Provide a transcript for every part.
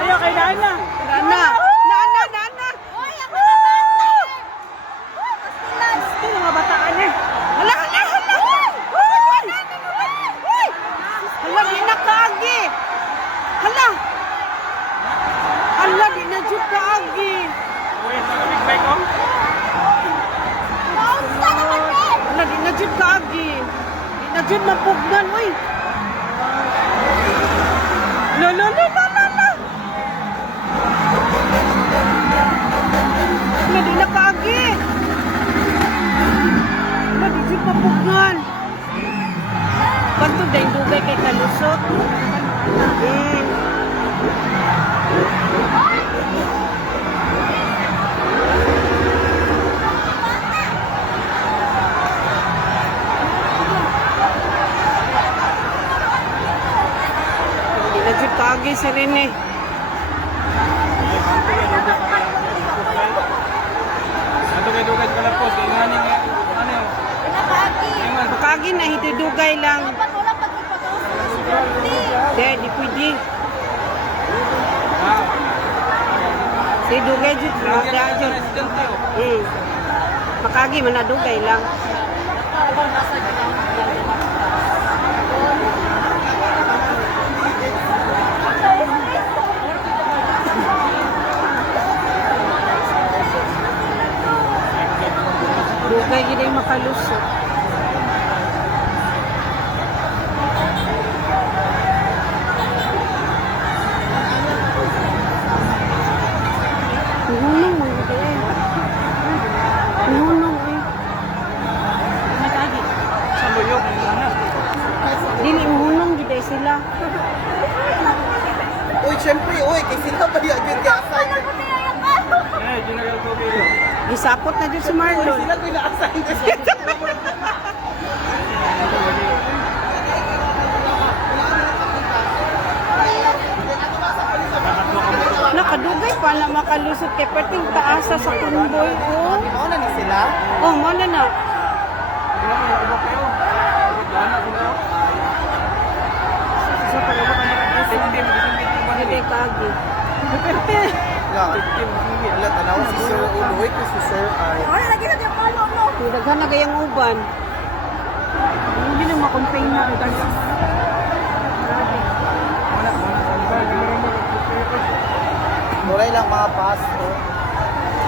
Ayaw kay Dana. Nana. Nana, Nana. Uy, ako naman! Ito yung mga bataan eh. Hala, hala, hala. Uy! Uy! Hala, di na kaagi. Hala. Hala, di na dyan kaagi. Uy, sa big bike oh. Nausa naman eh! Hala, di na dyan kaagi. Di na dyan mapugnan, uy. La, la, la, la, la, la. Hala, di na kaagi. Hala, di dyan mapugnan. Kanto dahil dugay kay kalusot. Eh. Hindi na dyan kaagi sa rin eh. Ato kay Dugay sa kalapos. Kaya nga niya, ano yun? Pinakagi! Kaagi na, hindi dugay lang. Dapat wala pag-ipatos na si Bertie! Hindi, di pwede. Ah, Si dugay dyan. Dugay dyan. residente oh. Makagi man na dugay lang. Dugay gid ay makalusot. Hunong mo gid eh. Hunong eh. Matagi. Sa buyog. Dili hunong gid ay sila. Uy, syempre, uy, kay sila ba yun yung ga-assign? Eh, General Tobio. Gisapot na jud si Uy, Marlon. sila ko yung na-assign kasi. Nakadugay pa na makalusot kay perting taasa sa convoy ko. Ano na ni sila? Oh, mo na na. Gid ay kaagi. Yeah. Wala, tanaw si Sir Uloy ko si Sir ay. Ay, lagi na yung palo, no? Daghan na gayang uban. Hindi na makontain na. Muray lang mga pasto.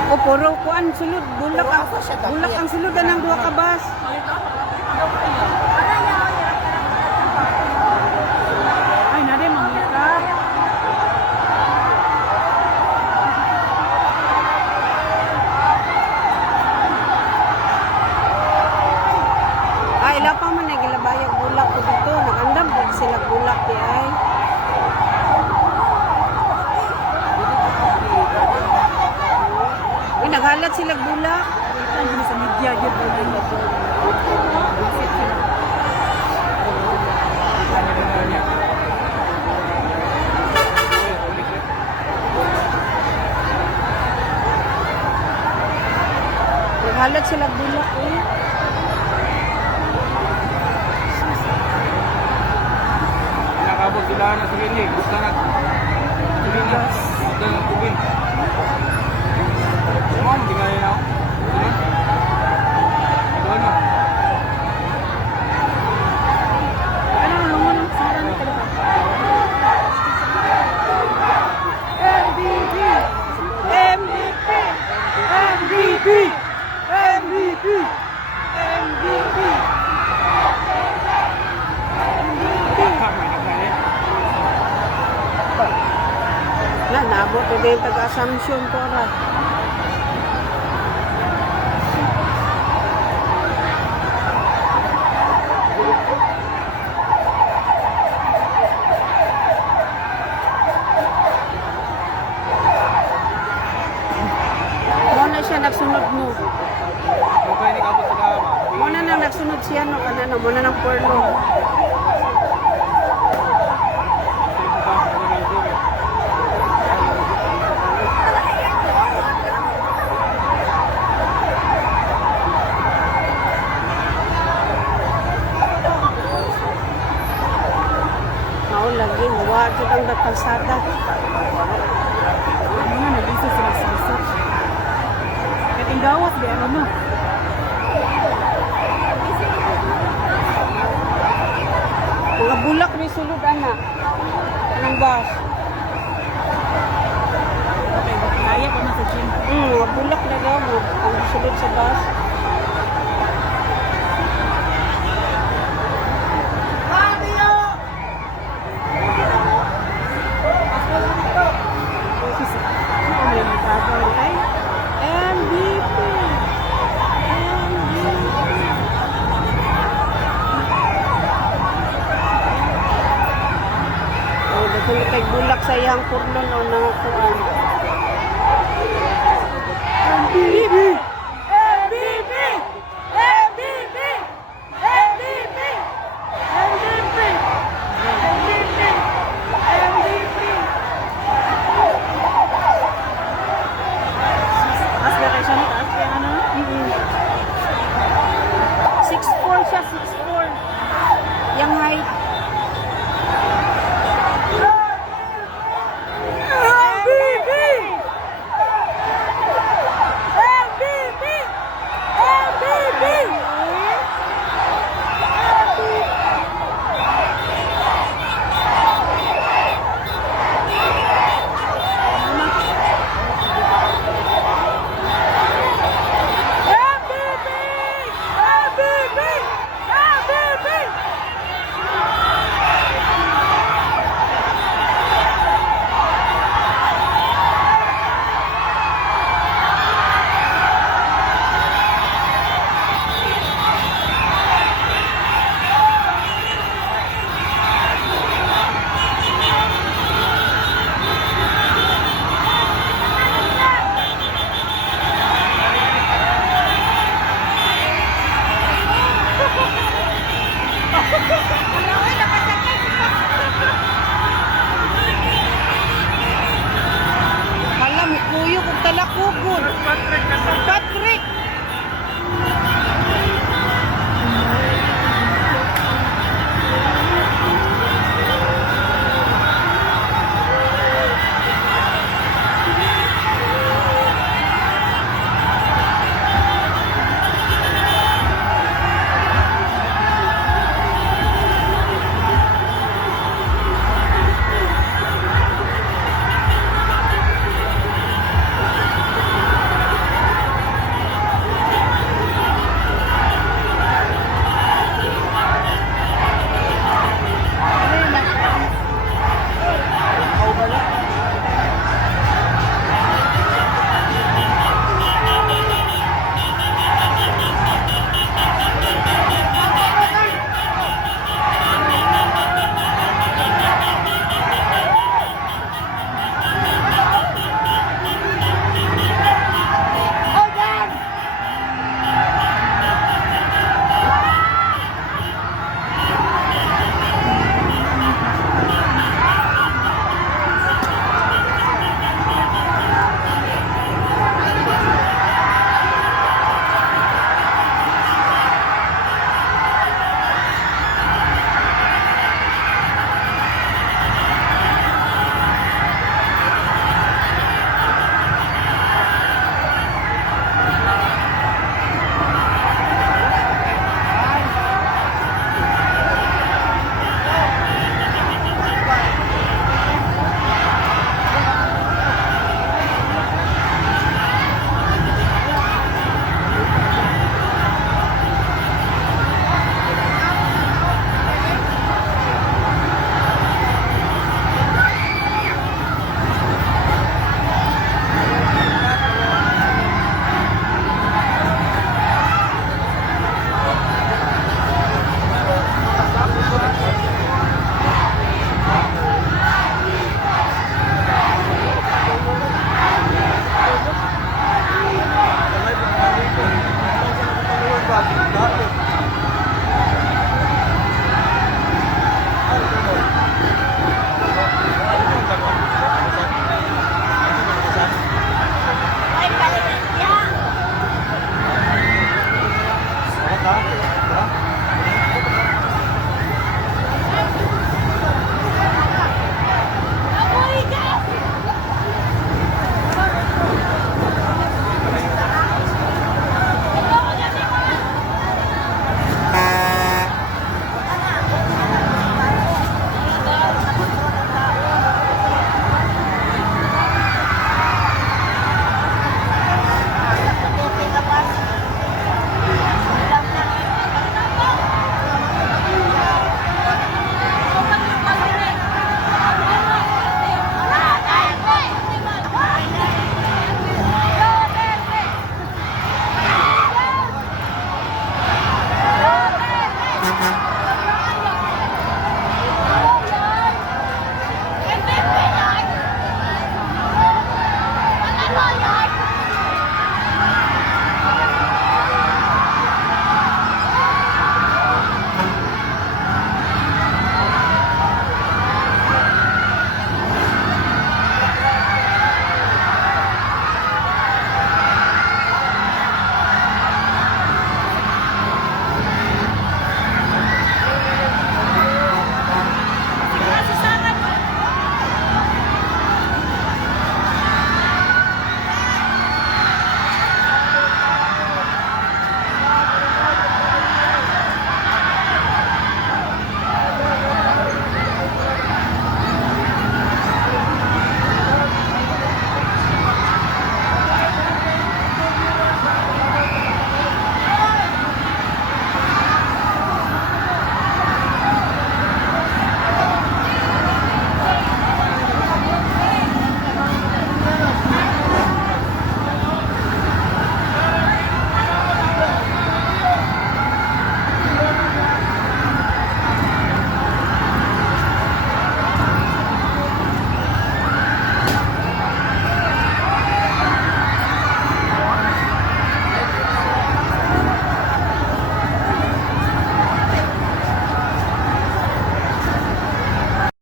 O puro kuan sulod bulak ang Pero ako siya dapit. bulak ang sulod ng duha ka bus. Ay, nade, manghirap. Ay ila pa man nagilabayag bulak ko dito. Nagandam pag sila bulak di ay. Uy, naghalat sila bulak. Hindi sa media, yun ba yun? Naghalat sila bulak eh. Nakabot sila na sa linig. Gusto na. Sumigas. Gusto na tubig. Mom, di kaya na ako. Doon na. Ano ang lungo ng sarang ka na? MVP! MVP! MVP! MVP! MVP! Na nabot na din taga-assumption ko ra. Muna siya nagsunod mo. Okay, nakabot sila. Muna nang nagsunod siya no kanano, muna nang porno. Mao lagi, mawag ang kalsada. Ano nga, nag-isa sila sa resort. Kating gawas, di ano no? Mga bulak ni sulod, anak. Anong bus? Okay, kaya pa na sa gym. Mga bulak na daw. Ang sulod sa bus. Ano may nagagawa ay? MVP! Oh, dito kay bulak sa iyang kurnon o nangakuan. MVP!